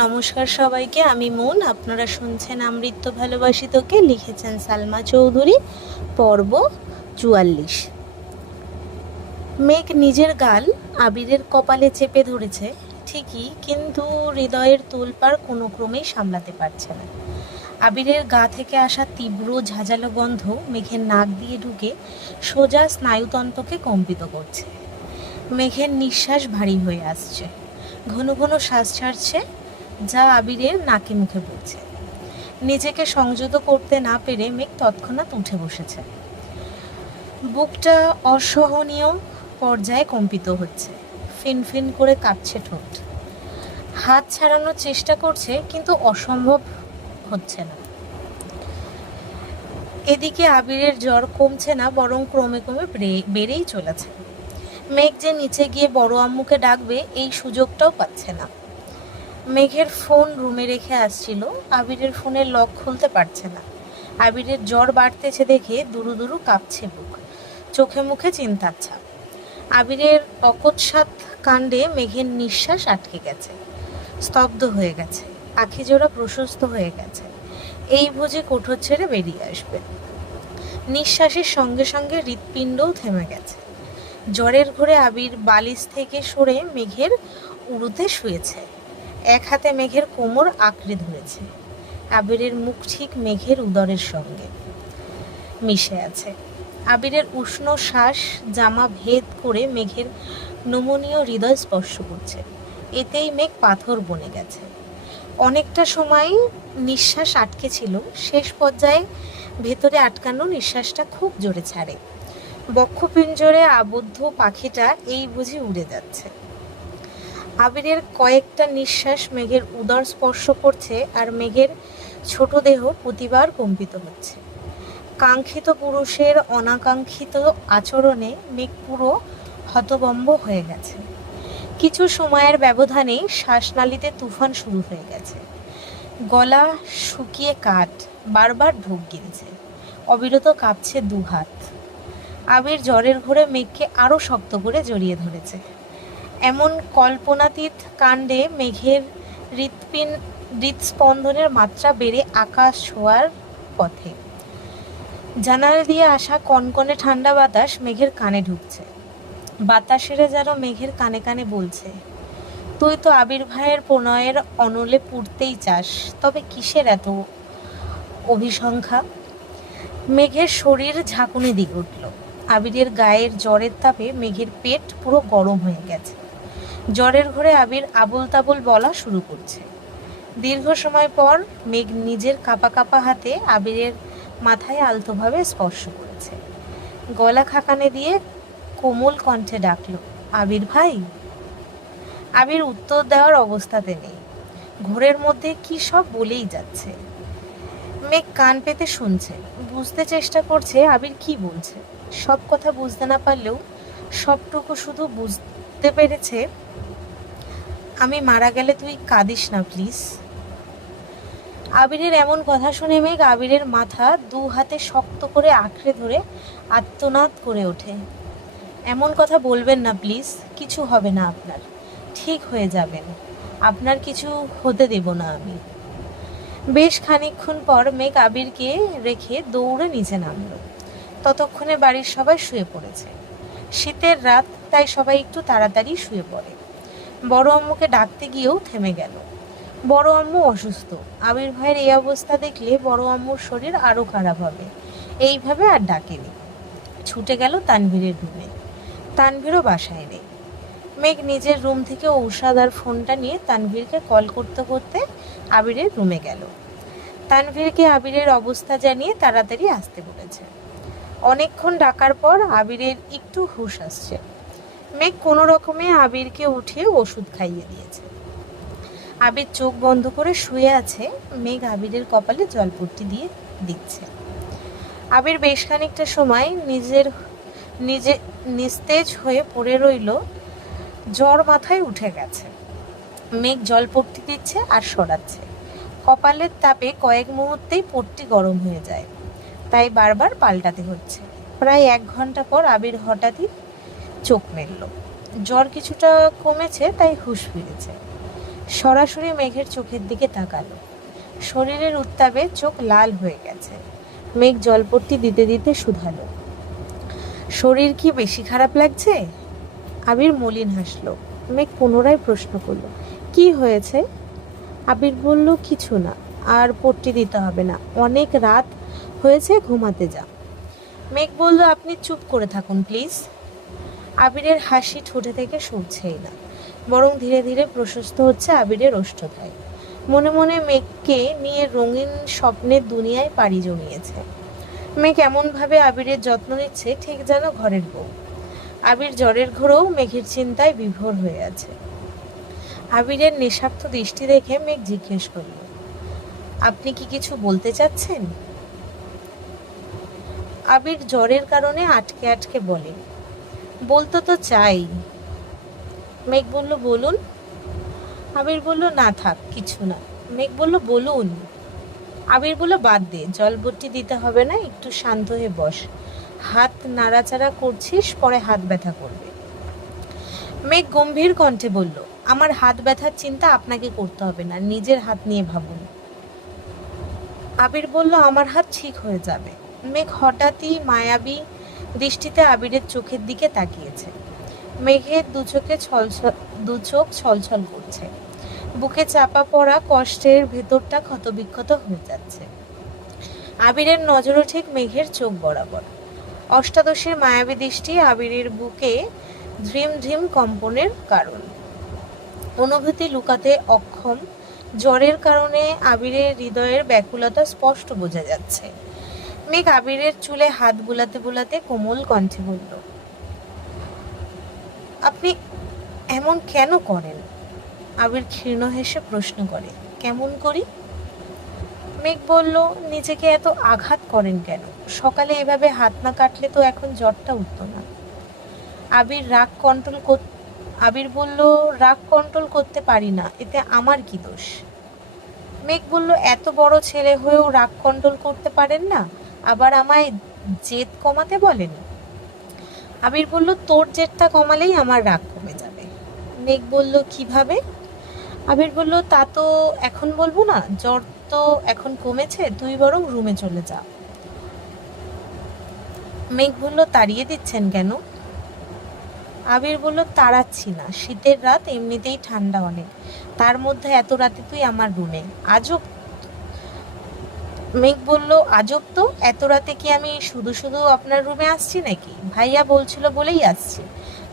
নমস্কার সবাইকে, আমি মন। আপনারা শুনছেন আমৃত্য ভালোবাসি তোকে, লিখেছেন সালমা চৌধুরী। পর্ব ৪৪। মেঘ নিজের গাল আবিরের কপালে চেপে ধরেছে ঠিকই, কিন্তু হৃদয়ের তোলপাড় কোনো ক্রমেই সামলাতে পারছে না। আবিরের গা থেকে আসা তীব্র ঝাঁঝালো গন্ধ মেঘের নাক দিয়ে ঢুকে সোজা স্নায়ুতন্ত্রকে কম্পিত করছে। মেঘের নিঃশ্বাস ভারী হয়ে আসছে, ঘন ঘন শ্বাস ছাড়ছে, যা আবিরের নাকে মুখে পড়ছে। নিজেকে সংযত করতে না পেরে মেঘ তৎক্ষণাৎ উঠে বসেছে। বুকটা অসহনীয় পর্যায়ে কম্পিত হচ্ছে, ফিনফিন করে কাঁপছে ঠোঁট। হাত ছাড়ানোর চেষ্টা করছে, কিন্তু অসম্ভব হচ্ছে না। এদিকে আবিরের জ্বর কমছে না, বরং ক্রমে ক্রমে বেড়েই চলেছে। মেঘ যে নিচে গিয়ে বড় আম্মুকে ডাকবে, এই সুযোগটাও পাচ্ছে না। মেঘের ফোন রুমে রেখে আসছিল, আবিরের ফোনের লক খুলতে পারছে না। আবিরের জ্বর বাড়তেছে দেখে দুরু দুরু কাঁপছে বুক, চোখে মুখে চিন্তার ছাপ। আবিরের অকস্মাৎ কাণ্ডে মেঘের নিঃশ্বাস আটকে গেছে, স্তব্ধ হয়ে গেছে, আখি জোড়া প্রশস্ত হয়ে গেছে। এই বুঝে কোঠর ছেড়ে বেরিয়ে আসবে। নিঃশ্বাসের সঙ্গে সঙ্গে হৃৎপিণ্ডও থেমে গেছে। জ্বরের ঘোরে আবির বালিশ থেকে সরে মেঘের উড়ুতে শুয়েছে। এক হাতে মেঘের কোমর আঁকড়ে ধরেছে। আবিরের মুখ ঠিক মেঘের উদরের সঙ্গে মিশে আছে। আবিরের উষ্ণ শ্বাস জামা ভেদ করে মেঘের নমনীয় হৃদয় স্পর্শ করছে। এতেই মেঘ পাথর বনে গেছে। অনেকটা সময় নিঃশ্বাস আটকে ছিল, শেষ পর্যায়ে ভেতরে আটকানো নিঃশ্বাসটা খুব জোরে ছাড়ে। বক্ষপিঞ্জরে আবদ্ধ পাখিটা এই বুঝি উড়ে যাচ্ছে। আবিরের কয়েকটা নিঃশ্বাস মেঘের উদর স্পর্শ করছে, আর মেঘের ছোট দেহ প্রতিবার কম্পিত হচ্ছে। কাঙ্ক্ষিত পুরুষের অনাকাঙ্ক্ষিত আচরণে মেঘ পুরো হতভম্ব হয়ে গেছে। কিছু সময়ের ব্যবধানে শ্বাসনালীতে তুফান শুরু হয়ে গেছে। গলা শুকিয়ে কাঠ, বারবার ঢোক গিলছে, অবিরত কাঁপছে দুহাত। আবির জ্বরের ঘোরে মেঘকে আরও শক্ত করে জড়িয়ে ধরেছে। এমন কল্পনাতীত কাণ্ডে মেঘের হৃৎস্পন্দনের মাত্রা বেড়ে আকাশ ছোঁয়ার পথে। জানালা দিয়ে আসা কনকনে ঠান্ডা বাতাস মেঘের কানে ঢুকছে। বাতাসেরা যেন মেঘের কানে কানে বলছে, তুই তো আবির ভাইয়ের প্রণয়ের অনলে পুড়তেই চাস, তবে কিসের এত অভিসংখ্যা? মেঘের শরীর ঝাঁকুনি দিয়ে উঠল। আবিরের গায়ের জ্বরের তাপে মেঘের পেট পুরো গরম হয়ে গেছে। জ্বরের ঘোরে আবির আবোল তাবোল বলা শুরু করছে। দীর্ঘ সময় পর মেঘ নিজের কাঁপা কাঁপা হাতে আবিরের মাথায় আলতোভাবে স্পর্শ করেছে। গলা খাকানে দিয়ে কোমল কণ্ঠে ডাকল, আবির ভাই। আবির উত্তর দেওয়ার অবস্থাতে নেই, ঘোরের মধ্যে কি সব বলেই যাচ্ছে। মেঘ কান পেতে শুনছে, বুঝতে চেষ্টা করছে আবির কি বলছে। সব কথা বুঝতে না পারলেও সবটুকু শুধু বুঝতে পেরেছে, আমি মারা গেলে তুই কাঁদিস না প্লিজ। আবিরের এমন কথা শুনে মেঘ আবিরের মাথা দু হাতে শক্ত করে আঁকড়ে ধরে আর্তনাদ করে ওঠে, এমন কথা বলবেন না প্লিজ, কিছু হবে না আপনার, ঠিক হয়ে যাবেন, আপনার কিছু হতে দেব না আমি। বেশ খানিকক্ষণ পর মেঘ আবিরকে রেখে দৌড়ে নিচে নামল। ততক্ষণে বাড়ির সবাই শুয়ে পড়েছে। শীতের রাত, তাই সবাই একটু তাড়াতাড়ি শুয়ে পড়ে। বড় আম্মুকে ডাকতে গিয়েও থেমে গেল। বড় আম্মু অসুস্থ। আবির ভাইয়ের এই অবস্থা দেখলে বড় আম্মুর শরীর আরও খারাপ হবে। এইভাবে আর ডাকেনি। ছুটে গেল তানভীরের রুমে। তানভীরও বাসায় নেই। মেঘ নিজের রুম থেকে ঔষধ আর ফোনটা নিয়ে তানভীরকে কল করতে করতে আবিরের রুমে গেল। তানভীরকে আবিরের অবস্থা জানিয়ে তাড়াতাড়ি আসতে বলেছে। অনেকক্ষণ ডাকার পর আবিরের একটু হুঁশ আসছে। মেঘ কোনো রকমে আবিরকে উঠিয়ে ওষুধ খাইয়ে দিয়েছে। আবির চোখ বন্ধ করে শুয়ে আছে। মেঘ আবিরের কপালে জলপট্টি দিয়ে দিচ্ছে। আবির বেশ খানিকটা সময় নিজে নিস্তেজ হয়ে পড়ে রইল। জ্বর মাথায় উঠে গেছে। মেঘ জলপট্টি দিচ্ছে আর সরাচ্ছে। কপালের তাপে কয়েক মুহূর্তেই পট্টি গরম হয়ে যায়, তাই বারবার পাল্টাতে হচ্ছে। প্রায় 1 ঘন্টা পর আবির হঠাৎই চোখ মেলল। জ্বর কিছুটা কমেছে, তাই হুঁশ ফিরেছে। সরাসরি মেঘের চোখের দিকে তাকালো। শরীরের উত্তাপে চোখ লাল হয়ে গেছে। মেঘ জলপট্টি দিতে দিতে শুধালো, শরীর কি বেশি খারাপ লাগছে? আবির মলিন হাসলো। মেঘ পুনরায় প্রশ্ন করলো, কি হয়েছে? আবির বলল, কিছু না, আর পট্টি দিতে হবে না, অনেক রাত হয়েছে, ঘুমাতে যা। মেঘ বলল, আপনি চুপ করে থাকুন প্লিজ। আবিরের হাসি ঠোঁটে থেকে সরছেই না, বরং ধীরে ধীরে প্রশস্ত হচ্ছে আবিরের ওষ্ঠতায়। মনে মনে মেঘকে নিয়ে রঙিন স্বপ্নের দুনিয়ায় পাড়ি জমিয়েছে। মেঘ এমনভাবে আবিরের যত্ন নিচ্ছে ঠিক যেন ঘরের বউ। আবির জ্বরের ঘোরেও মেঘের চিন্তায় বিভোর হয়ে আছে। আবিরের নিঃস্বার্থ দৃষ্টি দেখে মেঘ জিজ্ঞেস করল, আপনি কি কিছু বলতে চাচ্ছেন? আবির জ্বরের কারণে আটকে আটকে বলে, বলতে তো চাই। মেঘ বলল, বলুন। আবির বলল, না থাক, কিছু না। মেঘ বলল, বলুন। আবির বলল, বাদ দে, জলবট্টি দিতে হবে না, একটু শান্ত হয়ে বস। হাত নাড়াচাড়া করছিস, পরে হাত ব্যথা করবে। মেঘ গম্ভীর কণ্ঠে বলল, আমার হাত ব্যথার চিন্তা আপনাকে করতে হবে না, নিজের হাত নিয়ে ভাবুন। আবির বলল, আমার হাত ঠিক হয়ে যাবে। মেঘ হঠাৎই মায়াবী দৃষ্টিতে আবিরের চোখের দিকে তাকিয়েছে। মেঘের দু চোখ ছলছল করছে। বুকে চাপা পড়া কষ্টের ভেতরটা ক্ষতবিক্ষত হয়ে যাচ্ছে। আবিরের নজরও ঠিক মেঘের চোখ বরাবর। অষ্টাদশীর মায়াবী দৃষ্টি আবিরের বুকে ধ্রিম ধ্রিম কম্পনের কারণ। অনুভূতি লুকাতে অক্ষম। জ্বরের কারণে আবিরের হৃদয়ের ব্যাকুলতা স্পষ্ট বোঝা যাচ্ছে। মেঘ আবিরের চুলে হাত বুলাতে বুলাতে কোমল কণ্ঠে বলল, আপনি এমন কেন করেন? আবির ক্ষীণ হেসে প্রশ্ন করে, কেমন করি? মেঘ বলল, নিজেকে এত আঘাত করেন কেন? সকালে এভাবে হাত না কাটলে তো এখন জ্বরটা উঠত না। আবির বলল, রাগ কন্ট্রোল করতে পারি না, এতে আমার কি দোষ? মেঘ বলল, এত বড় ছেলে হয়েও রাগ কন্ট্রোল করতে পারেন না, আবার আমায় জেদ কমাতে বলেন। আবির বলল, তোর জেদটা কমালেই আমার রাগ কমে যাবে। মেঘ বলল, কিভাবে? আবির বলল, তা তো এখন বলবো না, জ্বর তো এখন কমেছে, তুই বরং রুমে চলে যা। মেঘ বলল, তাড়িয়ে দিচ্ছেন কেন? আবির বলল, তাড়াচ্ছি না, শীতের রাত, এমনিতেই ঠান্ডা অনেক, তার মধ্যে এত রাতে তুই আমার রুমে, আজব। মেঘ বলল, আজব তো, এত রাতে কি আমি শুধু শুধু আপনার রুমে আসছি নাকি? ভাইয়া বলছিল বলেই আসছি,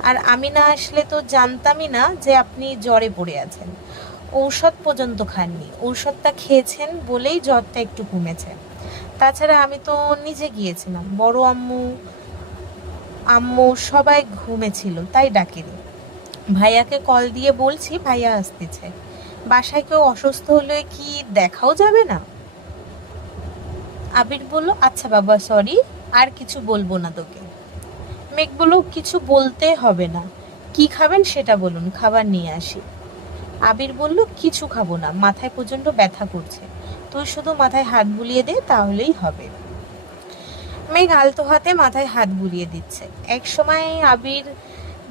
আর আমি না আসলে তো জানতামই না যে আপনি জ্বরে পড়ে আছেন। ঔষধ পর্যন্ত খাননি, ঔষধটা খেয়েছেন বলেই জ্বরটা একটু কমেছে। তাছাড়া আমি তো নিজে গিয়েছিলাম, বড় আম্মু আম্মু সবাই ঘুমেছিল, তাই ডাকিনি। ভাইয়াকে কল দিয়ে বলছি ভাইয়া আসতেছে। বাসায় কেউ অসুস্থ হলে কি দেখাও যাবে না? আবির বলল, আচ্ছা বাবা, সরি, আর কিছু বলবো না তোকে। মেঘ বলল, কিছু বলতে হবে না, কি খাবেন সেটা বলুন, খাবার নিয়ে আসি। আবির বলল, কিছু খাবো না, মাথায় প্রচণ্ড ব্যথা করছে, তুই শুধু মাথায় হাত বুলিয়ে দে, তাহলেই হবে। মেঘ আলতো হাতে মাথায় হাত বুলিয়ে দিচ্ছে। এক সময় আবির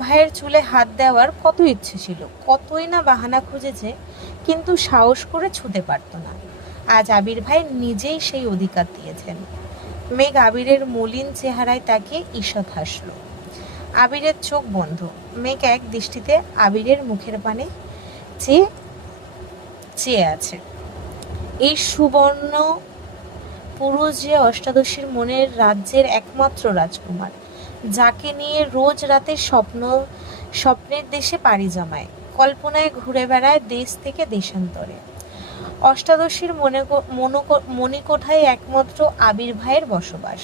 ভাইয়ের চুলে হাত দেওয়ার কত ইচ্ছে ছিল, কতই না বাহানা খুঁজেছে, কিন্তু সাহস করে ছুতে পারত না। আজ আবির ভাই নিজেই সেই অধিকার দিয়েছেন। মেঘ আবিরের মলিন চেহারায় তাকে ঈষৎ হাসল। আবিরের চোখ বন্ধ। মেঘ এক দৃষ্টিতে আবিরের মুখের পানে চেয়ে চেয়ে আছে। এই সুবর্ণ পুরুষ যে অষ্টাদশীর মনের রাজ্যের একমাত্র রাজকুমার, যাকে নিয়ে রোজ রাতে স্বপ্নের দেশে পাড়ি জমায়, কল্পনায় ঘুরে বেড়ায় দেশ থেকে দেশান্তরে। অষ্টাদশীর মণিকোঠায় একমাত্র আবির ভাইয়ের বসবাস।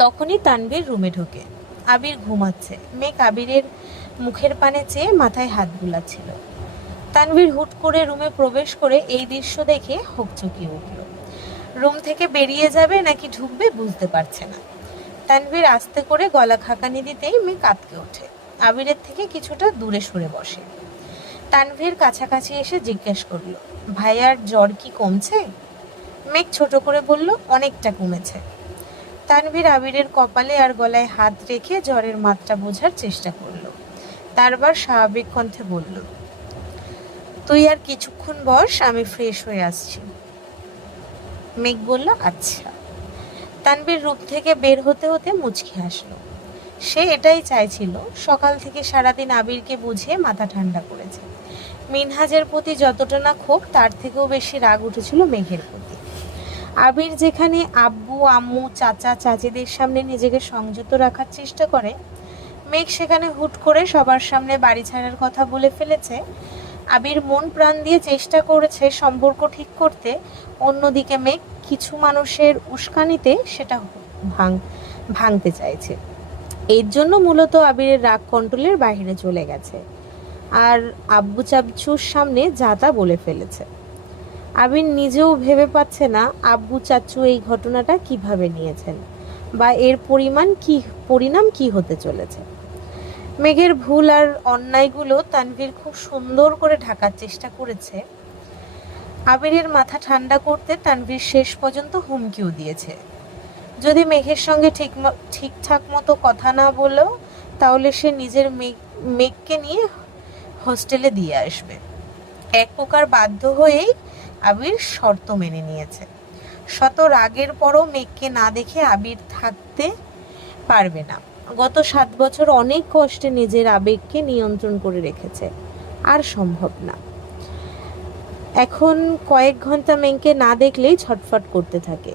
তখনই তানভীর রুমে ঢোকে। আবির ঘুমাচ্ছে। মেঘ আবিরের মুখের পানে চেয়ে মাথায় হাত বুলাচ্ছিল। তানভীর হুট করে রুমে প্রবেশ করে এই দৃশ্য দেখে হকচকিয়ে উঠল। রুম থেকে বেরিয়ে যাবে নাকি ঢুকবে বুঝতে পারছে না। তানভীর আস্তে করে গলা খাকানি দিতেই মেঘ আঁতকে ওঠে। আবিরের থেকে কিছুটা দূরে সরে বসে। তানভীর কাছাকাছি এসে জিজ্ঞেস করল, ভাইয়ার জ্বর কি কমছে? মেঘ ছোট করে বলল, অনেকটা কমেছে। তানভীর আবিরের কপালে আর গলায় হাত রেখে জ্বরের মাত্রা বোঝার চেষ্টা করল। তারপর স্বাভাবিক কণ্ঠে বলল, তুই আর কিছুক্ষণ বস, আমি ফ্রেশ হয়ে আসছি। মেঘ বলল, আচ্ছা। তানভীর রূপ থেকে বের হতে হতে মুচকি হাসলো। সে এটাই চাইছিল, সকাল থেকে সারাদিন আবিরকে বুঝিয়ে মাথা ঠান্ডা করেছে। মিনহাজের প্রতি যতটা না ক্ষোভ, তার থেকেও বেশি রাগ উঠেছিল মেঘের প্রতি। আবির যেখানে আব্বু আম্মু চাচা চাচিদের সামনে নিজেকে সংযত রাখার চেষ্টা করে, মেঘ সেখানে হুট করে সবার সামনে বাড়ি ছাড়ার কথা বলে ফেলেছে। আবির মন প্রাণ দিয়ে চেষ্টা করেছে সম্পর্ক ঠিক করতে, অন্যদিকে মেঘ কিছু মানুষের উস্কানিতে সেটা ভাঙতে চাইছে। এর জন্য মূলত আবিরের রাগ কন্ট্রোলের বাইরে চলে গেছে আর আব্বু চাচ্চুর সামনে যা তা বলে ফেলেছে। আবির নিজেও ভেবে পাচ্ছে না আব্বু চাচ্চু এই ঘটনাটা কিভাবে নিয়েছেন বা এর পরিণাম কি হতে চলেছে। মেঘের ভুল আর অন্যায়গুলো তানভীর খুব সুন্দর করে ঢাকার চেষ্টা করেছে। আবিরের মাথা ঠান্ডা করতে তানভীর শেষ পর্যন্ত হুমকিও দিয়েছে, যদি মেঘের সঙ্গে ঠিকঠাক মতো কথা না বলেও তাহলে সে নিজের মেঘকে নিয়ে হোস্টেলে দিয়ে আসবে। এক প্রকার বাধ্য হয়েই আবির শর্ত মেনে নিয়েছে। শত রাগের পরও মেঘকে না দেখে আবির থাকতে পারবে না। গত 7 বছর অনেক কষ্টে নিজের আবেগকে নিয়ন্ত্রণ করে রেখেছে, আর সম্ভব না। এখন কয়েক ঘন্টা মেঘকে না দেখলেই ছটফট করতে থাকে।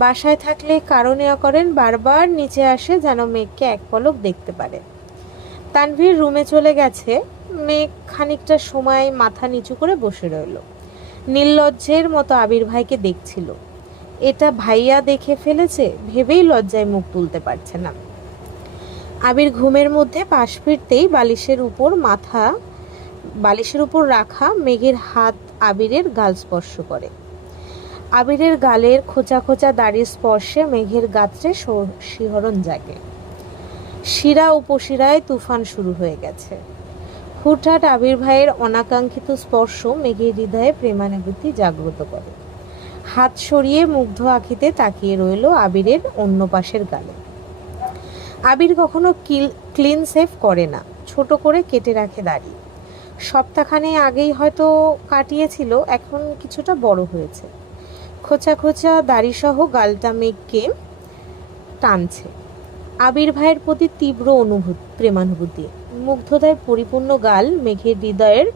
বাসায় থাকলে কারণে অকারণ বারবার নিচে আসে যেন মেঘকে এক পলক দেখতে পারে। তানভীর রুমে চলে গেছে। মেঘ খানিকটা সময় মাথা নিচু করে বসে রইল, নির্লজ্জের মতো আবির ভাইকে দেখছিল। এটা ভাইয়া দেখে ফেলেছে ভেবেই লজ্জায় মুখ তুলতে পারছে না। আবির ঘুমের মধ্যে পাশ ফিরতেই বালিশের উপর রাখা মেঘের হাত আবিরের গাল স্পর্শ করে। আবিরের গালের খোঁচা খোঁচা দাড়ির স্পর্শে মেঘের গাত্রে শিহরণ জাগে। শিরা উপশিরায় তুফান শুরু হয়ে গেছে। হুটহাট আবির ভাইয়ের অনাকাঙ্ক্ষিত স্পর্শ মেঘের হৃদয়ে প্রেমানুভূতি জাগ্রত করে। হাত সরিয়ে মুগ্ধ আঁখিতে তাকিয়ে রইল আবিরের অন্য পাশের গালে। আবির কখনো ক্লিন সেভ করে না, ছোট করে কেটে রাখে দাড়ি। সপ্তাহখানে আগেই হয়তো কাটিয়েছিল, এখন কিছুটা বড় হয়েছে। খোঁচা খোঁচা দাড়িসহ গালটা মেঘকে টানছে। আবির ভাইয়ের প্রতি তীব্র প্রেমানুভূতি, মুগ্ধতায় পরিপূর্ণ গাল মেঘের হৃদয়ের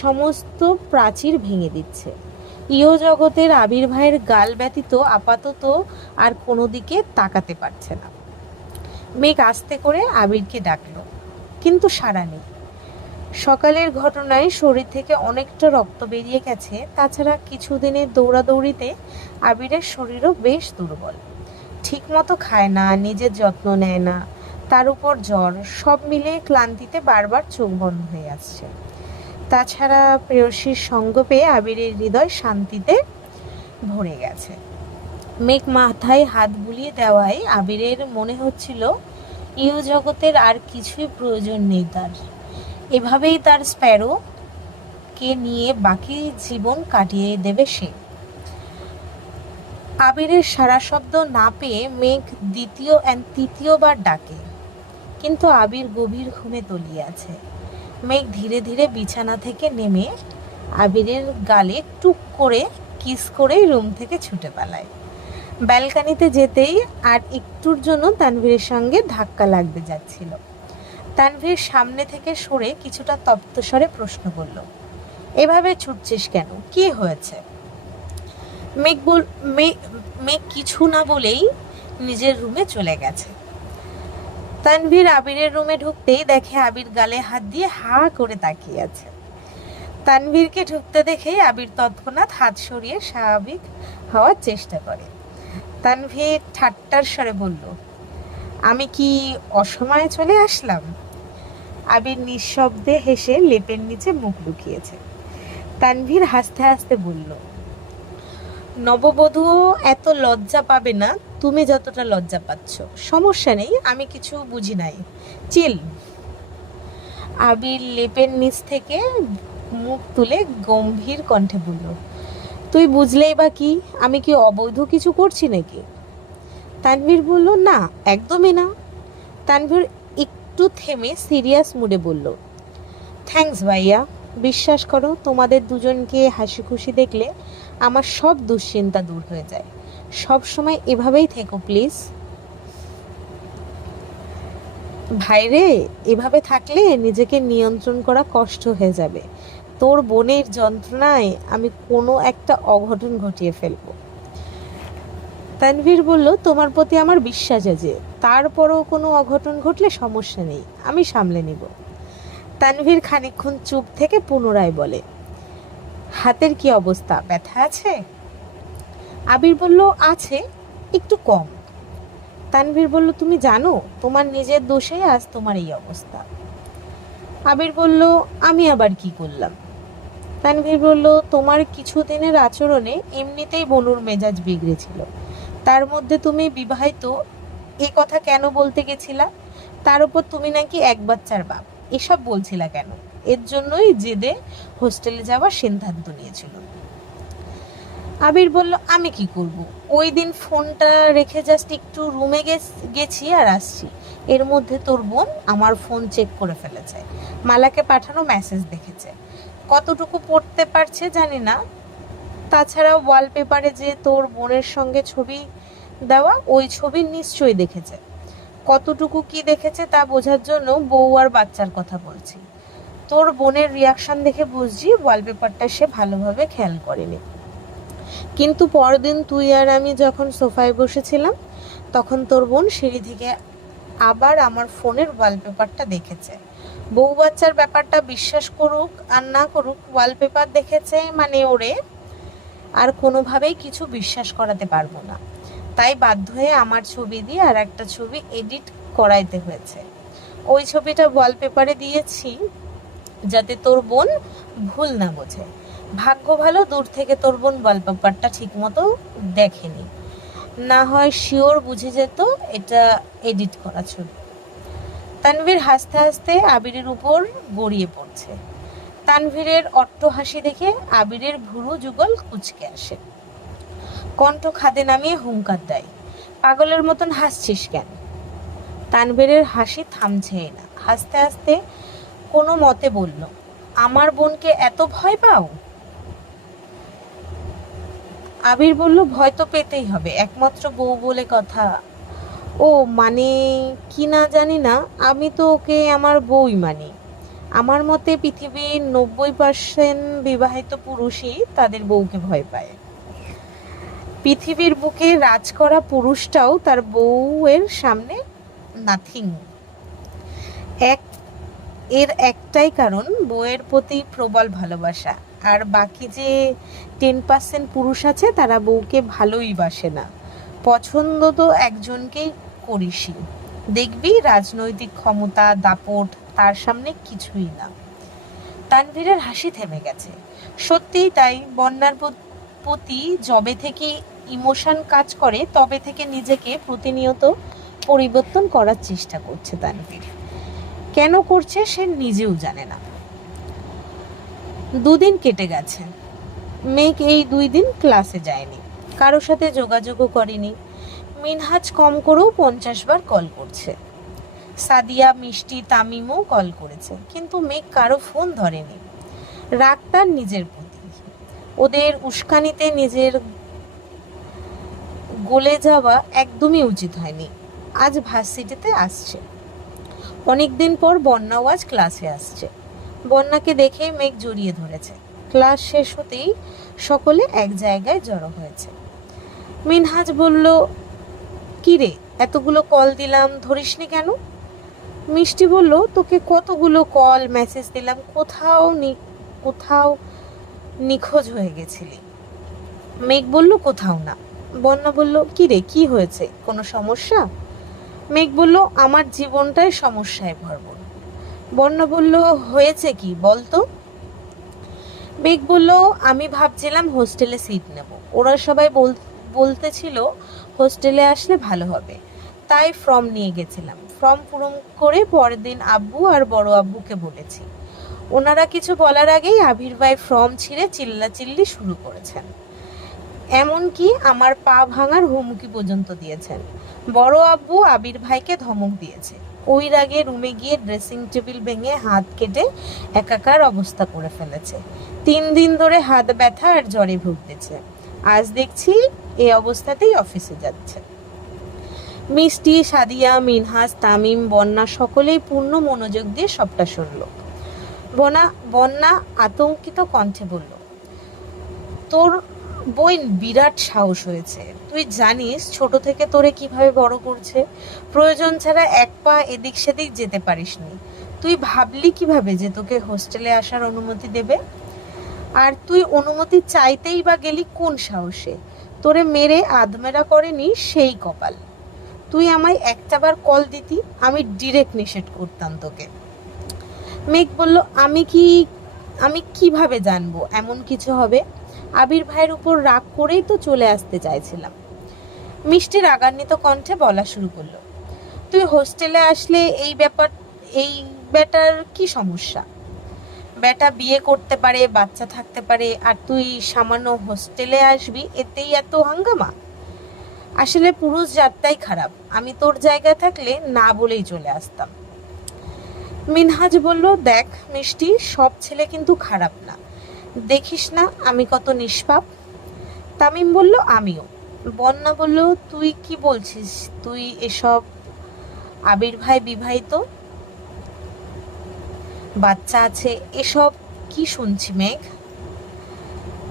সমস্ত প্রাচীর ভেঙে দিচ্ছে। ইহ জগতের আবির ভাইয়ের গাল ব্যতীত আপাতত আর কোনো দিকে তাকাতে পারছে না। মেঘ আস্তে করে আবিরকে ডাকলো, কিন্তু সাড়া নেই। সকালের ঘটনায় শরীর থেকে অনেকটা রক্ত বেরিয়ে গেছে, তাছাড়া কিছুদিনের দৌড়াদৌড়িতে আবিরের শরীরও বেশ দুর্বল। ঠিকমতো খায় না, নিজের যত্ন নেয় না, তার উপর জ্বর, সব মিলিয়ে ক্লান্তিতে বারবার চোখ বন্ধ হয়ে আসছে। তাছাড়া প্রেয়সীর সঙ্গ পেয়ে আবিরের হৃদয় শান্তিতে ভরে গেছে। মেঘ মাথায় হাত বুলিয়ে দেওয়ায় আবিরের মনে হচ্ছিল ইহ জগতের আর কিছুই প্রয়োজন নেই তার। এভাবেই তার স্প্যারোকে নিয়ে বাকি জীবন কাটিয়ে দেবে সে। আবিরের সারা শব্দ না পেয়ে মেঘ তৃতীয়বার ডাকে, কিন্তু আবির গভীর ঘুমে তলিয়ে আছে। মেঘ ধীরে ধীরে বিছানা থেকে নেমে আবিরের গালে টুক করে কিস করেই রুম থেকে ছুটে পালায়। ব্যালকানিতে যেতেই আর একটুর জন্য তানভীরের সঙ্গে ধাক্কা লাগতে যাচ্ছিল। তানভীর সামনে থেকে সরে কিছুটা তপ্ত স্বরে প্রশ্ন করল, এভাবে ছুটছিস কেন, কি হয়েছে? মেঘ কিছু না বলেই নিজের রুমে চলে গেছে। তানভীর আবিরের রুমে ঢুকতেই দেখে আবির গালে হাত দিয়ে হা করে তাকিয়ে আছে। তানভীরকে ঢুকতে দেখেই আবির তৎক্ষণাৎ হাত সরিয়ে স্বাভাবিক হওয়ার চেষ্টা করে। তানভীর ঠাট্টার স্বরে বলল, আমি কি অসময়ে চলে আসলাম? আবির নিঃশব্দে হেসে লেপের নিচে মুখ লুকিয়েছে। তানভীর হাসতে হাসতে বলল, নববধূও এত লজ্জা পাবে না তুমি যতটা লজ্জা পাচ্ছ। সমস্যা নেই, আমি কিছু বুঝি নাই, চিল। আবির লেপের নিচ থেকে মুখ তুলে গম্ভীর কণ্ঠে বলল, তুই বুঝলেই বা কি, আমি কি অবৈধ কিছু করছি নাকি? তানভীর বলল, না একদমই না। তানভীর একটু থেমে সিরিয়াস মুডে বলল, থ্যাঙ্কস ভাইয়া, বিশ্বাস করো, তোমাদের দুজনকে হাসি খুশি দেখলে আমার সব দুশ্চিন্তা দূর হয়ে যায়। সব সময় এভাবেই থেকো প্লিজ। ভাইরে, এভাবে থাকলে নিজেকে নিয়ন্ত্রণ করা কষ্ট হয়ে যাবে। তোর বোনের যন্ত্রণায় আমি কোনো একটা অঘটন ঘটিয়ে ফেলবো। তানভীর বলল, তোমার প্রতি আমার বিশ্বাস আছে, তারপরও কোনো অঘটন ঘটলে সমস্যা নেই, আমি সামলে নিব। তানভীর খানিকক্ষণ চুপ থেকে পুনরায় বলে, হাতের কি অবস্থা, ব্যথা আছে? আবির বলল, আছে, একটু কম। তানভীর বলল, তুমি জানো তোমার নিজের দোষেই আজ তোমার এই অবস্থা। আবির বলল, আমি আবার কি করলাম? তানভীর বলল, তোমার কিছুদিনের আচরণে এমনিতেই বনুর মেজাজ বিগড়েছিল, তার মধ্যে তুমি বিবাহিত এ কথা কেন বলতে গেছিলা? তার উপর তুমি নাকি এক বাচ্চার বাপ, এসব বলছিলা কেন? এর জন্যই জেদে হোস্টেলে যাওয়ার সিদ্ধান্ত নিয়েছিল। আবির বলল, আমি কি করব, ওই দিন ফোনটা রেখে জাস্ট একটু রুমে গেছি আর আসছি, এর মধ্যে তোর বোন আমার ফোন চেক করে ফেলেছে, মালাকে পাঠানো মেসেজ দেখেছে, কতটুকু পড়তে পারছে জানি না। তাছাড়া ওয়ালপেপারে যে তোর বোনের সঙ্গে ছবি দেওয়া, ওই ছবি নিশ্চয়ই দেখেছে। কতটুকু কি দেখেছে তা বোঝার জন্য বউ আর বাচ্চার কথা বলছি। তোর বোনের রিয়াকশন দেখে বুঝছি ওয়ালপেপারটা সে ভালোভাবে খেয়াল করেনি। কিন্তু পরদিন তুই আর আমি যখন সোফায় বসেছিলাম, তখন তোর বোন সিঁড়ি থেকে আবার আমার ফোনের ওয়ালপেপারটা দেখেছে। বউ বাচ্চার ব্যাপারটা বিশ্বাস করুক আর না করুক, ওয়ালপেপার দেখেছে মানে ওরে আর কোনোভাবেই কিছু বিশ্বাস করাতে পারবো না। তাই বাধ্য হয়ে আমার ছবি দিয়ে আর একটা ছবি এডিট করাইতে হয়েছে। ওই ছবিটা ওয়ালপেপারে দিয়েছি যাতে তোর বোন ভুল না বোঝে। ভাগ্য ভালো দূর থেকে তোর বোন ওয়ালপেপারটা ঠিক মতো দেখেনি, না হয় শিওর বুঝে যেত এটা এডিট করা ছবি। তানভীর হাসতে হাসতে আবিরের উপর গড়িয়ে পড়ছে। তানভীরের অট্ট হাসি দেখে আবিরের ভুরু যুগল কুঁচকে আসে, কণ্ঠ খাদে নামিয়ে হুঙ্কার দেয়, পাগলের মতন হাসছিস কেন? তানভীরের হাসি থামছেই না, হাসতে হাসতে কোনো মতে বলল, আমার বোনকে এত ভয় পাও? আবির বলল, ভয় তো পেতেই হবে, একমাত্র বউ বলে কথা। ও মানে কি না জানি না, আমি তো ওকে আমার বউই মানি। আমার মতে পৃথিবীর 90% বিবাহিত পুরুষই তাদের বউকে ভয় পায়। পৃথিবীর বুকে রাজ করা পুরুষটাও তার বউয়ের সামনে নাথিং। এক এর একটাই কারণ, বউয়ের প্রতি প্রবল ভালোবাসা। আর বাকি যে 10% পুরুষ আছে তারা বউকে ভালোই বাসে না, পছন্দ তো একজনকেই করিসই। দেখবি রাজনৈতিক ক্ষমতা দাপট তার সামনে কিছুই না। তানভীরের হাসি থেমে গেছে। সত্যিই তাই, বন্যার প্রতি যবে থেকে ইমোশন কাজ করে তবে থেকে নিজেকে প্রতিনিয়ত পরিবর্তন করার চেষ্টা করছে তানভীর। কেন করছে সে নিজেও জানে না। দুদিন কেটে গেছে। মেঘ এই 2 দিন ক্লাসে যায়নি, কারোর সাথে যোগাযোগও করেনি। মিনহাজ কম করেও 50 বার কল করছে। সাদিয়া, মিষ্টি, তামিমও কল করেছে, কিন্তু মেঘ কারো ফোন ধরেনি। রাগ তার নিজের প্রতি। ওদের উস্কানিতে নিজের গলে যাওয়া একদমই উচিত হয়নি। আজ ভার্সিটিতে আসছে, অনেকদিন পর বন্যাও আজ ক্লাসে আসছে। বন্যাকে দেখে মেঘ জড়িয়ে ধরেছে। ক্লাস শেষ হতেই সকলে এক জায়গায় জড়ো হয়েছে। মিনহাজ বলল, কি রে, এতগুলো কল দিলাম, ধরিসনি কেন? মিষ্টি বলল, তোকে কতগুলো কল মেসেজ দিলাম, কোথাও নিখোঁজ হয়ে গেছিলি। মেঘ বলল, কোথাও না। বন্যা বলল, কি রে, কি হয়েছে, কোনো সমস্যা? মেঘ বলল, আমার জীবনটাই সমস্যায় ভরপুর। বন্যা বলল, হয়েছে কি বলতো? মেঘ বলল, আমি ভাবছিলাম হোস্টেলে সিট নেব, ওরা সবাই বলতেছিল হোস্টেলে আসলে ভালো হবে, তাই ফর্ম নিয়ে গেছিলাম। ফর্ম পূরণ করে পরের দিন আব্বু আর বড় আব্বুকে বলেছি। ওনারা কিছু বলার আগেই আবির ভাই ফর্ম ছিঁড়ে চিল্লাচিল্লি শুরু করেছেন, এমনকি আমার পা ভাঙার হুমকি পর্যন্ত দিয়েছেন। বড় আব্বু আবির ভাইকে ধমক দিয়েছে, ওই রাগে রুমে গিয়ে ড্রেসিং টেবিল ভেঙে হাত কেটে একাকার অবস্থা করে ফেলেছে। 3 দিন ধরে হাত ব্যথা আর জ্বরে ভুগতেছে। আজ দেখছি এই অবস্থাতেই অফিসে যাচ্ছে। মিষ্টি, সাদিয়া, মিনহাজ, তামিম, বন্যা সকলেই পূর্ণ মনোযোগ দিয়ে সবটা শুনল। বন্যা আতঙ্কিত কণ্ঠে বলল, তোর বোন বিরাট সাহস হয়েছে। তুই জানিস ছোট থেকে তোরে কিভাবে বড় করছে? প্রয়োজন ছাড়া এক পা এদিক সেদিক যেতে পারিসনি। তুই ভাবলি কিভাবে যে তোকে হোস্টেলে আসার অনুমতি দেবে? আর তুই অনুমতি চাইতেই বা গেলি কোন সাহসে? তোরে মেরে আধমেরা করেনি সেই কপাল। তুই আমায় একটাবার কল দিতি, আমি ডিরেক্ট নিষেধ করতাম তোকে। মেঘ বলল, আমি কিভাবে জানবো এমন কিছু হবে? আবির ভাইয়ের উপর রাগ করেই তো চলে আসতে চাইছিলাম। মিষ্টি রাগান্বিত কণ্ঠে বলা শুরু করলো, তুই হোস্টেলে আসলে এই বেটার কি সমস্যা? বেটা বিয়ে করতে পারে, বাচ্চা থাকতে পারে, আর তুই সামান্য হোস্টেলে আসবি, এতেই এত হাঙ্গামা? আসলে পুরুষ জাতটাই খারাপ। আমি তোর জায়গায় থাকলে না বলেই চলে আসতাম। মিনহাজ বলল, দেখ মিষ্টি, সব ছেলে কিন্তু খারাপ না। দেখিস না আমি কত নিষ্পাপ। তামিম বলল, আমিও। বন্যা বলল, তুই কি বলছিস? তুই এসব? আবির ভাই বিবাহিত, বাচ্চা আছে, এসব কি শুনছি মেঘ?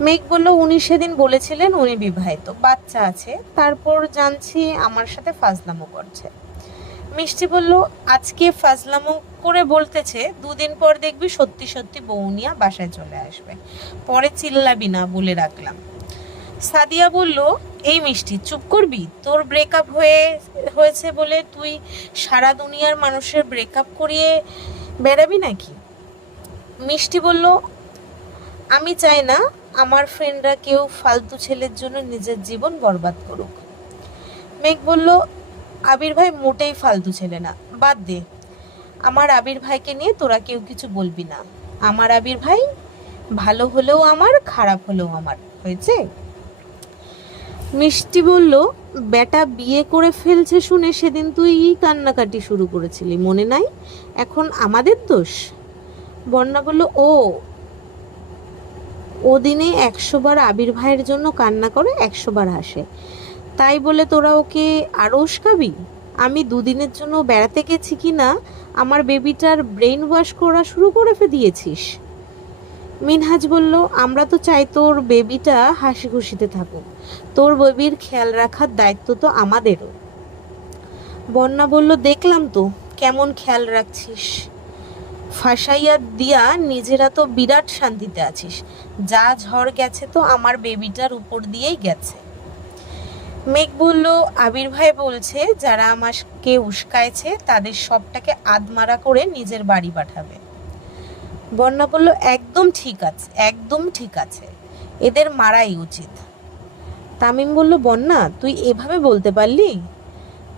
মেঘ বলল, উনি সেদিন বলেছিলেন উনি বিবাহিত, বাচ্চা আছে, তারপর জানছি আমার সাথে ফাজলামো করছে। মিষ্টি বলল, আজকে ফাজলামো করে বলতেছে, 2 দিন পর দেখবি সত্যি সত্যি বউ নিয়ে বাসায় চলে আসবে। পরে চিল্লাবি না বলে রাখলাম। সাদিয়া বলল, এই মিষ্টি চুপ করবি? তোর ব্রেকআপ হয়েছে বলে তুই সারা দুনিয়ার মানুষের ব্রেকআপ করিয়ে বেড়াবি নাকি? মিষ্টি বলল, আমি চাই না আমার ফ্রেন্ডরা কেউ ফালতু ছেলের জন্য নিজের জীবন বরবাদ করুক। মেঘ বলল, আবির ভাই মোটেই ফালতু ছেলে না, বাদ দে। আমার আবির ভাইকে নিয়ে তোরা কেউ কিছু বলবি না। আমার আবির ভাই ভালো হলেও আমার, খারাপ হলেও আমার। হয়েছে? মিষ্টি বলল, বেটা বিয়ে করে ফেলছে শুনে সেদিন তুই কান্নাকাটি শুরু করেছিলি, মনে নাই? এখন আমাদের দোষ? বন্যা বলল, ও দিনে 100 বার আবির ভাইয়ের জন্য কান্না করে, 100 বার হাসে, তাই বলে তোরা ওকে আরও উস্কাবি? আমি 2 দিনের জন্য বেড়াতে গেছি কি না, আমার বেবিটার ব্রেন ওয়াশ করা শুরু করে দিয়েছিস। মিনহাজ বলল, আমরা তো চাই তোর বেবিটা হাসি খুশিতে থাকুক, তোর বেবির খেয়াল রাখার দায়িত্ব তো আমাদেরও। বন্যা বলল, দেখলাম তো কেমন খেয়াল রাখছিস। ফাঁসাইয়া দিয়া নিজেরা তো বিরাট শান্তিতে আছিস। যা ঝড় গেছে তো আমার বেবিটার উপর দিয়েই গেছে। মেঘ বলল, আবির ভাই বলছে যারা আমাকে উস্কাইছে তাদের সবটাকে আধমারা করে নিজের বাড়ি পাঠাবে। বন্যা বলল, একদম ঠিক আছে, একদম ঠিক আছে, এদের মারাই উচিত। তামিম বলল, বন্যা তুই এভাবে বলতে পারলি?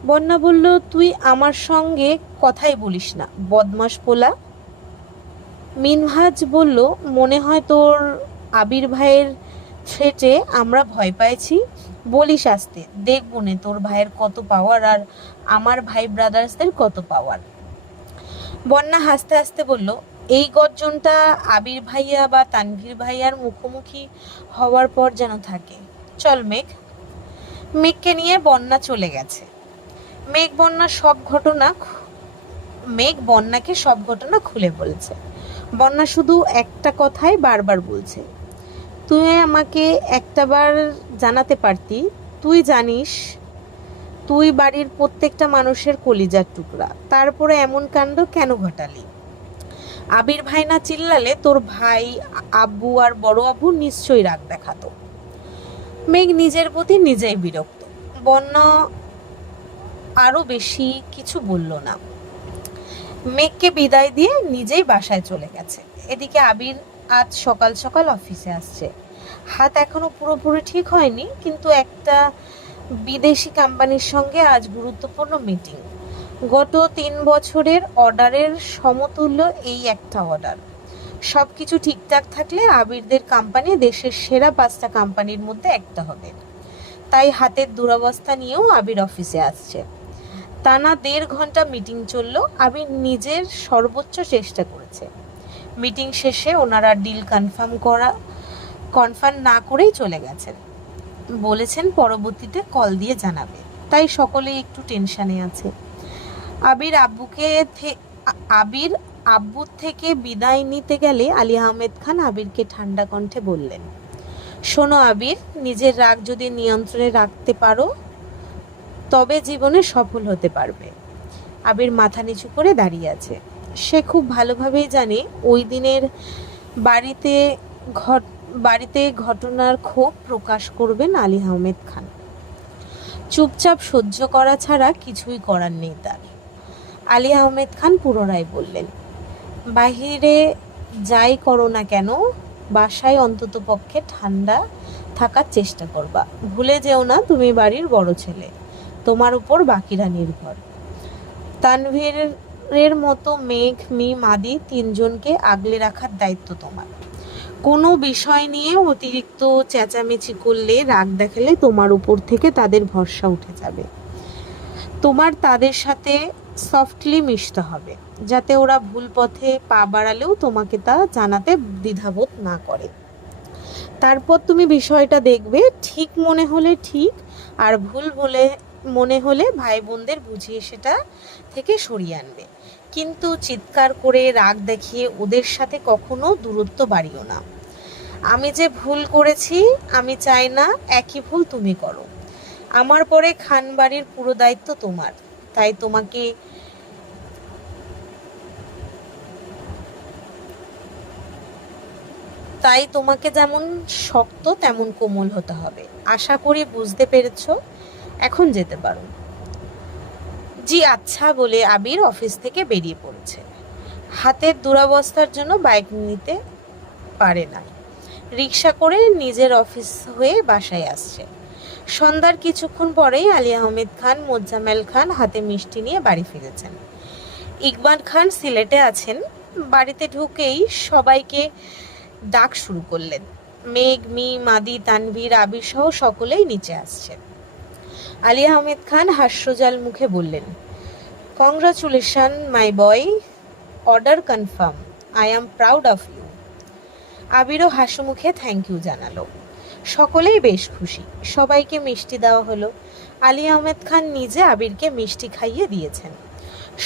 বন্যা বলল, তুই আমার সঙ্গে কথাই বলিস না, বদমাস পোলা। মিনহাজ বলল, মনে হয় তোর আবির ভাইয়ের থ্রেটে আমরা ভয় পাইছি। বলিস আসতে, দেখবো নে তোর ভাইয়ের কত পাওয়ার আর আমার ভাই ব্রাদার্সদের কত পাওয়ার। বন্যা হাসতে হাসতে বলল, এই গর্জনটা আবির ভাইয়া বা তানভীর ভাইয়ার মুখোমুখি হওয়ার পর যেন থাকে। চল মেঘ। মেঘকে নিয়ে বন্যা চলে গেছে। মেঘ বন্যাকে সব ঘটনা খুলে বলেছে। বন্যা শুধু একটা কথাই বারবার বলছে, তুই আমাকে একটাবার জানাতে পারতি। তুই জানিস তুই বাড়ির প্রত্যেকটা মানুষের কলিজার টুকরা, তারপরে এমন কাণ্ড কেন ঘটালি? আবির ভাই না চিল্লালে তোর ভাই, আব্বু আর বড় আব্বু নিশ্চয়ই রাগ দেখাতো। মেঘ নিজের প্রতি নিজেই বিরক্ত। বন্যা আরো বেশি কিছু বলল না। মেঘকে বিদায় দিয়ে নিজেই বাসায় চলে গেছে। এদিকে আবির আজ সকাল সকাল অফিসে আসছে। হাত এখনো পুরোপুরি ঠিক হয়নি, কিন্তু একটা বিদেশি কোম্পানির সঙ্গে আজ গুরুত্বপূর্ণ মিটিং। গত 3 বছরের অর্ডারের সমতুল্য এই একটা অর্ডার। সব কিছু ঠিকঠাক থাকলে আবিরদের কোম্পানি দেশের সেরা 5টা কোম্পানির মধ্যে একটা হবে। তাই হাতের দুরবস্থা নিয়েও আবির অফিসে আসছে। টানা 1.5 ঘন্টা মিটিং চলল। আবির নিজের সর্বোচ্চ চেষ্টা করেছে। মিটিং শেষে ওনারা ডিল কনফার্ম না করেই চলে গেছেন। বলেছেন পরবর্তীতে কল দিয়ে জানাবে। তাই সকলেই একটু টেনশনে আছে। আবির আব্বুর থেকে বিদায় নিতে গেলে আলী আহমেদ খান আবিরকে ঠান্ডা কণ্ঠে বললেন, শোনো আবির, নিজের রাগ যদি নিয়ন্ত্রণে রাখতে পারো তবে জীবনে সফল হতে পারবে। আবির মাথা নিচু করে দাঁড়িয়ে আছে। সে খুব ভালোভাবেই জানে ওই দিনের বাড়িতে ঘটনার ক্ষোভ প্রকাশ করবেন আলী আহমেদ খান। চুপচাপ সহ্য করা ছাড়া কিছুই করার নেই তার। আলী আহমেদ খান পুনরায় বললেন, বাহিরে যাই করো না কেন, বাসায় অন্তত পক্ষে ঠান্ডা থাকার চেষ্টা করবা। ভুলে যেও না তুমি বাড়ির বড় ছেলে, তোমার উপর বাকিরা নির্ভর। তানভীরের মতো মেঘ, মিম, আদি 3 জনকে আগলে রাখার দায়িত্ব তোমার। কোনো বিষয় নিয়ে অতিরিক্ত চেঁচামেচি করলে, রাগ দেখালে তোমার উপর থেকে তাদের ভরসা উঠে যাবে। তোমার তাদের সাথে সফটলি মিশতে হবে, যাতে ওরা ভুল পথে পা বাড়ালেও তোমাকে তা জানাতে দ্বিধাবোধ না করে। তারপর তুমি বিষয়টা দেখবে, ঠিক মনে হলে ঠিক, আর ভুল মনে হলে ভাই বোনদের বুঝিয়ে সেটা থেকে সরিয়ে আনবে। কিন্তু চিৎকার করে, রাগ দেখিয়ে ওদের সাথে কখনো দূরত্ব বাড়িও না। আমি যে ভুল করেছি, আমি চাই না একই ভুল তুমি করো। আমার পরে খান বাড়ির পুরো দায়িত্ব তোমার। তাই তোমাকে যেমন শক্ত তেমন কোমল হতে হবে। আশা করি বুঝতে পেরেছো, এখন যেতে পারো। জি আচ্ছা বলে আবির অফিস থেকে বেরিয়ে পড়েছে। হাতের দুরবস্থার জন্য বাইক নিতে পারে না। রিক্সা করে নিজের অফিস হয়ে বাসায় আসছে। সন্ধ্যার কিছুক্ষণ পরেই আলী আহমেদ খান, মোজাম্মেল খান হাতে মিষ্টি নিয়ে বাড়ি ফিরেছেন। ইকবাল খান সিলেটে আছেন। বাড়িতে ঢুকেই সবাইকে ডাক শুরু করলেন। মেঘ, মিম, আদি, তানভীর, আবির সহ সকলেই নিচে আসছেন। আলী আহমেদ খান হাস্যজাল মুখে বললেন, congratulation my boy, order confirm, I am proud of you. আবিরও হাসিমুখে থ্যাংক ইউ জানালো। সকলেই বেশ খুশি। সবাইকে মিষ্টি দেওয়া হলো। আলী আহমেদ খান নিজে আবিরকে মিষ্টি খাইয়ে দিয়েছেন।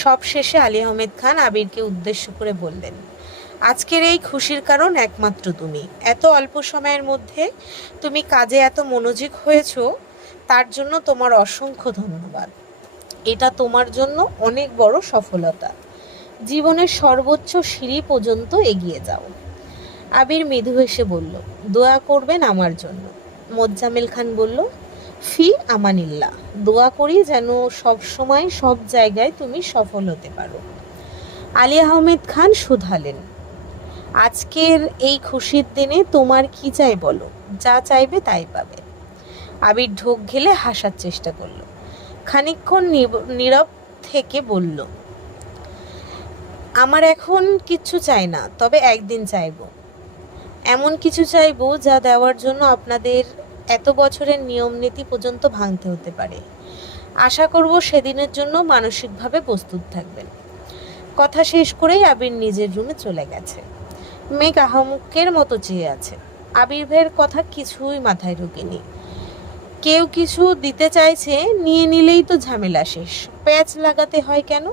সব শেষে আলী আহমেদ খান আবিরকে উদ্দেশ্য করে বললেন, আজকের এই খুশির কারণ একমাত্র তুমি। এত অল্প সময়ের মধ্যে তুমি কাজে এত মনোযোগ হয়েছো, তার জন্য তোমার অসংখ্য ধন্যবাদ। এটা তোমার জন্য অনেক বড় সফলতা। জীবনের সর্বোচ্চ সিঁড়ি পর্যন্ত এগিয়ে যাও। আবির মৃদু হেসে বলল, দোয়া করবেন আমার জন্য। মোজাম্মেল খান বলল, ফি আমানিল্লাহ, দোয়া করি যেন সব সময় সব জায়গায় তুমি সফল হতে পারো। আলী আহমেদ খান শুধালেন, আজকের এই খুশির দিনে তোমার কি চাই বলো, যা চাইবে তাই পাবে। আবির ঢোক গেলে হাসার চেষ্টা করলো। খানিকক্ষণ নীরব থেকে বলল, আমার এখন কিচ্ছু চাই না, তবে একদিন চাইবো। এমন কিছু চাইবো যা দেওয়ার জন্য আপনাদের এত বছরের নিয়ম নীতি পর্যন্ত ভাঙতে হতে পারে। আশা করব সেদিনের জন্য মানসিকভাবে প্রস্তুত থাকবেন। কথা শেষ করেই আবির নিজের রুমে চলে গেছে। মেঘ আহাম্মকের মতো চেয়ে আছে। আবির ভাইয়ের কথা কিছুই মাথায় ঢোকেনি। কেউ কিছু দিতে চাইছে, নিয়ে নিলেই তো ঝামেলা শেষ, প্যাচ লাগাতে হয় কেন?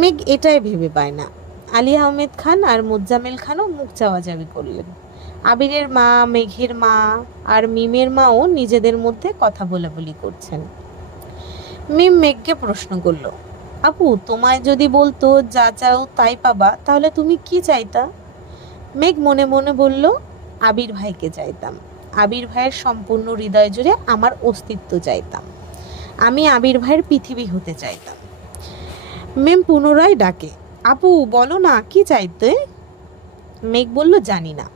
মেঘ এটাই ভেবে পায় না। আলী আহমেদ খান আর মোজাম্মেল খানও মুখ চাওয়াচাওয়ি করলেন। আবিরের মা, মেঘের মা আর মিমের মাও নিজেদের মধ্যে কথা বলাবলি করছেন। মিম মেঘকে প্রশ্ন করল, আপু, তোমায় যদি বলতো যা চাও তাই পাবা, তাহলে তুমি কি চাইতা? মেঘ মনে মনে বলল, আবির ভাইকে চাইতাম। আবির ভাইয়ের সম্পূর্ণ হৃদয় জুড়ে আমার অস্তিত্ব চাইতাম। আমি আবির ভাইয়ের পৃথিবী হতে চাইতাম। মেম পুনরায় ডাকে, আপু বলো না কি চাইতে? মেঘ বলল, জানি না।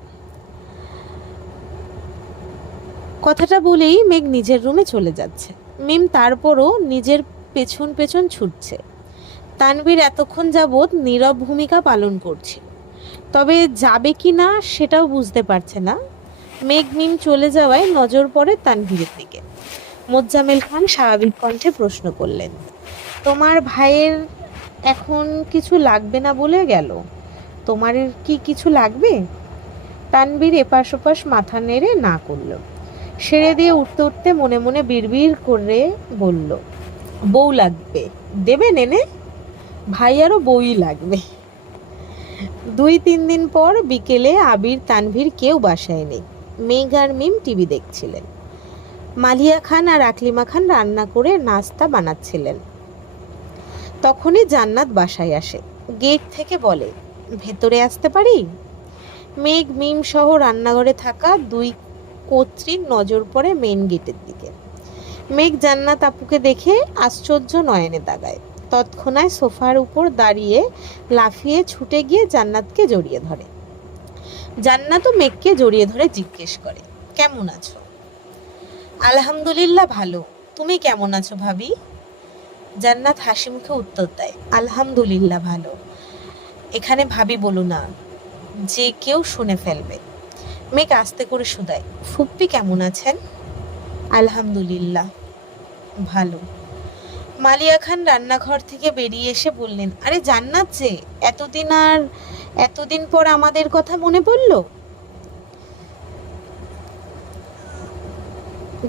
কথাটা বলেই মেঘ নিজের রুমে চলে যাচ্ছে। মিম তারপরও নিজের পেছন পেছন ছুটছে। তানভীর এতক্ষণ যাবৎ নীরব ভূমিকা পালন করছে, তবে যাবে কি না সেটাও বুঝতে পারছে না। মেঘ মিম চলে যাওয়ায় নজর পড়ে তানভীরের দিকে। মোজাম্মেল খান স্বাভাবিক কণ্ঠে প্রশ্ন করলেন, তোমার ভাইয়ের এখন কিছু লাগবে না বলে গেল, তোমার কি কিছু লাগবে? তানভীর এপাশ ওপাশ মাথা নেড়ে না করল। সেরে দিয়ে উঠতে উঠতে মনে মনে বিড়বিড় করে বলল, বউ লাগবে। দেবে নেনে? ভাইয়ারও বউই লাগবে। 2-3 দিন পর বিকেলে আবির তানভীর কেউ বাসায় নেই। মেঘ আর মিম টিভি দেখছিলেন। মালিয়া খান আর আকলিমা খান রান্না করে নাস্তা বানাচ্ছিলেন। তখনই জান্নাত বাসায় আসে। গেট থেকে বলে, ভেতরে আসতে পারি? মেঘ মিম সহ রান্নাঘরে থাকা 2 কর্ত্রীর নজর পড়ে মেন গেটের দিকে। মেঘ জান্নাত আপুকে দেখে আশ্চর্য নয়নে দাগায়। তৎক্ষণাৎ সোফার উপর দাঁড়িয়ে লাফিয়ে ছুটে গিয়ে জান্নাতকে জড়িয়ে ধরে। জান্নাতও মেঘকে জড়িয়ে ধরে জিজ্ঞেস করে, কেমন আছো? আলহামদুলিল্লাহ ভালো। তুমি কেমন আছো ভাবি? জান্নাত হাসি মুখে উত্তর দেয়, আলহামদুলিল্লাহ ভালো। এখানে ভাবি বলো না, যে কেউ শুনে ফেলবে। মেঘ আস্তে করে শুধায়, ফুপ্পি কেমন আছেন? আলহামদুলিল্লাহ ভালো। মালিয়া খান রান্নাঘর থেকে বেরিয়ে এসে বললেন, আরে জান্নাত যে, এতদিন পর আমাদের কথা মনে পড়ল?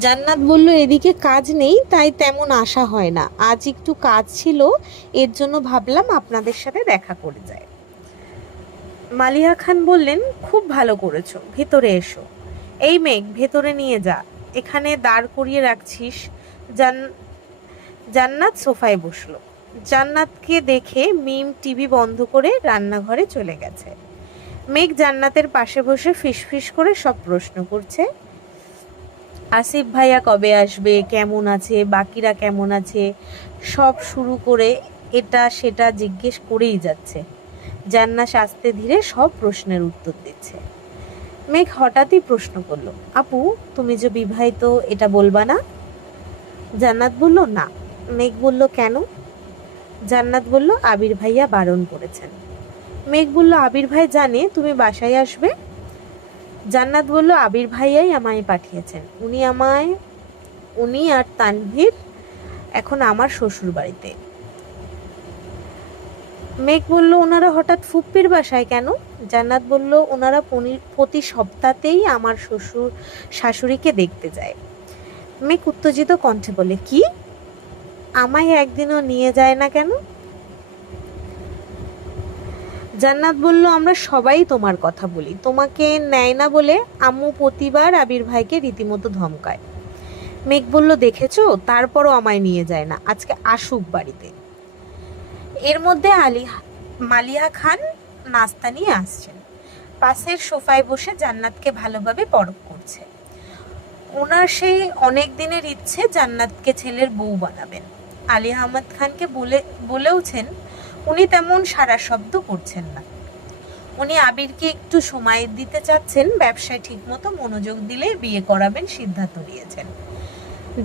জান্নাত বলল, এদিকে কাজ নেই তাই তেমন আশা হয় না, আজ একটু কাজ ছিল, এর জন্য ভাবলাম আপনাদের সাথে দেখা করে যায়। মালিয়া খান বললেন, খুব ভালো করেছো, ভেতরে এসো। এই মেঘ, ভেতরে নিয়ে যা, এখানে দাঁড় করিয়ে রাখছিস। জান্নাত সোফায় বসলো। জান্নাতকে দেখে মিম টিভি বন্ধ করে রান্নাঘরে চলে গেছে। মেঘ জান্নাতের পাশে বসে ফিসফিস করে সব প্রশ্ন করছে। আসিফ ভাইয়া কবে আসবে, কেমন আছে, বাকিরা কেমন আছে, সব শুরু করে এটা সেটা জিজ্ঞেস করেই যাচ্ছে। জান্নাত আস্তে ধীরে সব প্রশ্নের উত্তর দিচ্ছে। মেঘ হঠাৎই প্রশ্ন করলো, আপু তুমি যে বিবাহিত, এটা বলবা না? জান্নাত বলল, না। মেঘ বলল, কেন? জান্নাত বলল, আবির ভাইয়া বারণ করেছেন। মেঘ বলল, আবির ভাই জানে তুমি বাসায় আসবে? জান্নাত বলল, আবির ভাইয়াই আমায় পাঠিয়েছেন। উনি আর তানভীর এখন আমার শ্বশুর বাড়িতে। মেঘ বলল, ওনারা হঠাৎ ফুপ্পির বাসায় কেন? জান্নাত বলল, ওনারা প্রতি সপ্তাহতেই আমার শাশুড়িকে দেখতে যায়। মেঘ উত্তেজিত কণ্ঠে বলে, কি? আমায় একদিনও নিয়ে যায় না কেন? জান্নাত বলল, আমরা সবাই তোমার কথা বলি, তোমাকে নেয় না বলে আম্মু প্রতিবার আবির ভাইকে রীতিমতো ধমকায়। মেঘ বলল, দেখেছো, তারপরও আমায় নিয়ে যায় না, আজকে আসুক বাড়িতে। এর মধ্যে মালিয়া খান নাস্তা নিয়ে আসছেন। পাশের সোফায় বসে জান্নাতকে ভালোভাবে পরখ করছে। ওনার সেই অনেক দিনের ইচ্ছে জান্নাতকে ছেলের বউ বানাবেন। আলী আহমদ খানকে বলেওছেন, উনি তেমন সারা শব্দ করছেন না। উনি আবিরকে একটু সময় দিতে চাচ্ছেন, ব্যবসায় ঠিকমতো মনোযোগ দিলে বিয়ে করাবেন সিদ্ধান্ত নিয়েছেন।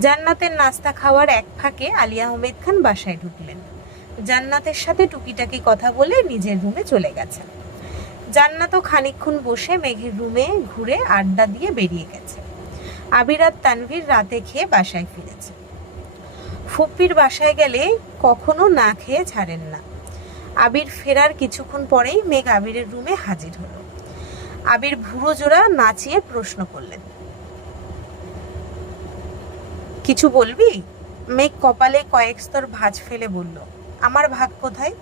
জান্নাতের নাস্তা খাওয়ার এক ফাঁকে আলী আহমেদ খান বাসায় ঢুকলেন। জান্নাতের সাথে টুকিটাকি কথা বলে নিজের রুমে চলে গেছেন। জান্নাতও খানিকক্ষণ বসে মেঘের রুমে ঘুরে আড্ডা দিয়ে বেরিয়ে গেছে। আবির আর তানভীর রাতে খেয়ে বাসায় ফিরেছে। ফুপ্পির বাসায় গেলে কখনো না খেয়ে ছাড়েন না। আবির ফেরার কিছুক্ষণ পরেই মেঘ আবিরের রুমে হাজির হলো। আবির ভুরো জোড়া নাচিয়ে প্রশ্ন করলেন, কিছু বলবি? মেঘ কপালে কয়েক স্তর ভাঁজ ফেলে বলল, আমার ভাগ কোথায়?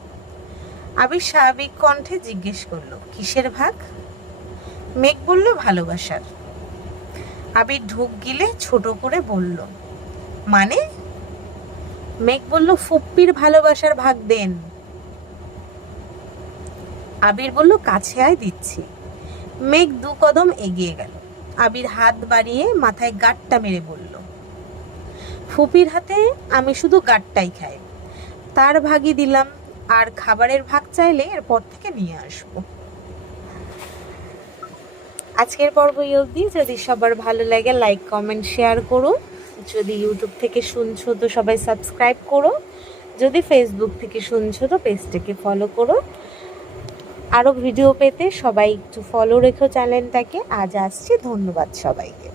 আবির স্বাভাবিক কণ্ঠে জিজ্ঞেস করলো, কিসের ভাগ? মেঘ বলল, ভালোবাসার। আবির ঢোক গিলে ছোট করে বলল, মানে? মেঘ বলল, ফুপ্পির ভালোবাসার ভাগ দেন। আবির বলল, কাছে আয়, দিচ্ছি। মেঘ 2 কদম এগিয়ে গেল। আবির হাত বাড়িয়ে মাথায় গাঁটটা মেরে বলল, ফুপির হাতে আমি শুধু গাঁটটাই খাই, তার ভাগই দিলাম, আর খাবারের ভাগ চাইলে এরপর থেকে নিয়ে আসবো। আজকের পর্ব এই অবধি। যদি সবার ভালো লাগে লাইক কমেন্ট শেয়ার করো। যদি ইউটিউব থেকে শুনছো তো সবাই সাবস্ক্রাইব করো। যদি ফেসবুক থেকে শুনছো তো পেজটাকে ফলো করো। আরও ভিডিও পেতে সবাই একটু ফলো রেখো চ্যানেলটাকে। আজ আসছি, ধন্যবাদ সবাইকে।